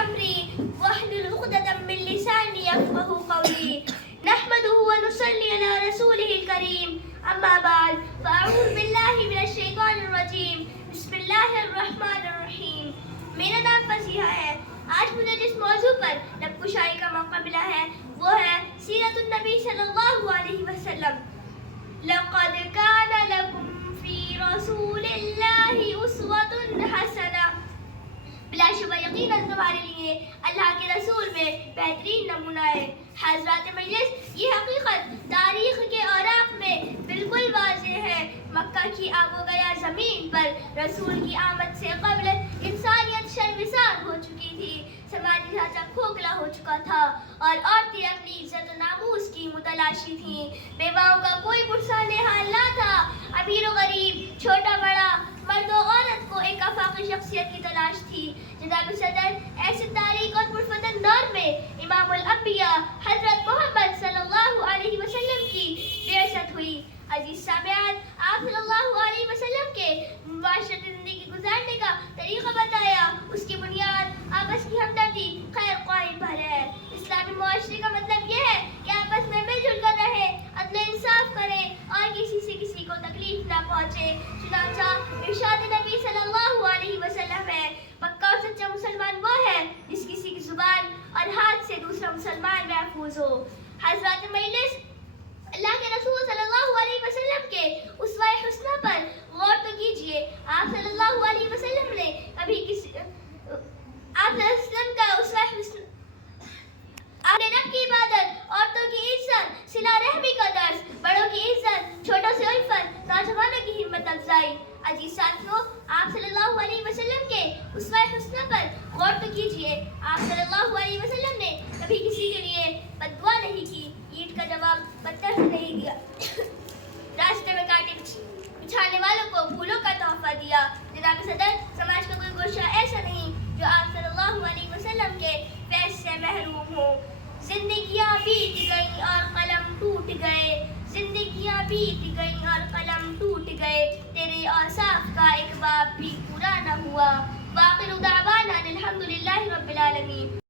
أمري واحلل عقدة من لساني يفقهوا قولي نحمده ونصلي على رسوله الكريم أما بعد فأعوذ بالله من الشيطان الرجيم بسم اللہ الرحمن الرحیم. میرا نام فصیحہ ہے. آج مجھے جس موضوع پر لب کشائی کا موقع ملا ہے وہ ہے سیرت النبی صلی اللہ علیہ وسلم. لقد كان لكم في رسول الله أسوة حسنة. بلا شبہ یقیناً تمہارے لیے اللہ کے رسول میں بہترین نمونہ ہے. حضرات مجلس، یہ حقیقت تاریخ کے اوراق میں بالکل واضح ہے. مکہ کی آب و گیا زمین پر رسول کی آمد سے قبل انسانیت شرمسار ہو چکی تھی، سماجی ڈھانچہ کھوکھلا ہو چکا تھا اور عورتیں اپنی عزت و ناموس کی متلاشی تھیں. بیواؤں کا کوئی پرسان حال نہ تھا. امیر و غریب، چھوٹا بڑا، مرد و عورت کو ایک آفاقی شخصیت کی تلاش تھی. جناب صدر، ایسے تاریک اور پرفتن دور میں امام الانبیاء حضرت محمد صلی اللہ علیہ وسلم کی بعثت ہوئی. عزیز سامعین، آپ صلی اللہ علیہ وسلم کے معاشرتی زندگی گزارنے کا طریقہ بتایا. اس کی بنیاد آپس کی ہمدردی، خیر خواہی پر ہے. اسلامی معاشرے کا مطلب یہ ہے کہ آپس میں مل جل کر رہے، عدل و انصاف کریں اور کسی سے کسی کو تکلیف نہ پہنچے. چنانچہ ارشاد نبی صلی اللہ علیہ وسلم ہے، پکا اور سچا مسلمان وہ ہے جس کسی کی زبان اور ہاتھ سے دوسرا مسلمان محفوظ ہو. حضرات مجلس، اللہ کے رسول صلی اللہ علیہ وسلم کے اسوہ حسنہ پر غور تو کیجئے. آپ صلی اللہ علیہ وسلم نے کبھی کسی آپ صلی اللہ علیہ وسلم کا اسوہ حسنہ آپ نے رب کی عبادت، عورتوں کی عزت، صلہ رحمی کا درس، بڑوں کی عزت، چھوٹوں سے الفت، نوجوانوں کی ہمت افزائی. عزیز ساتھیوں، آپ صلی اللہ علیہ وسلم کے اسوہ حسنہ پر غور تو کیجئے. آپ صلی اللہ علیہ وسلم نے کبھی کسی کے لیے بد دعا نہیں کی، اینٹ کا جواب پتھر سے نہیں دیا، راستے میں کانٹے بچھانے والوں کو پھولوں کا تحفہ دیا. جناب صدر، سماج کا کوئی گوشہ ایسا نہیں جو آپ صلی اللہ علیہ وسلم کے فیض سے محروم ہو. زندگیاں بیت گئیں اور قلم ٹوٹ گئے، زندگیاں بیت گئیں اور قلم ٹوٹ گئے، تیرے اوصاف کا ایک باب بھی پورا نہ ہوا. وآخر دعوانا الحمدللہ رب العالمین.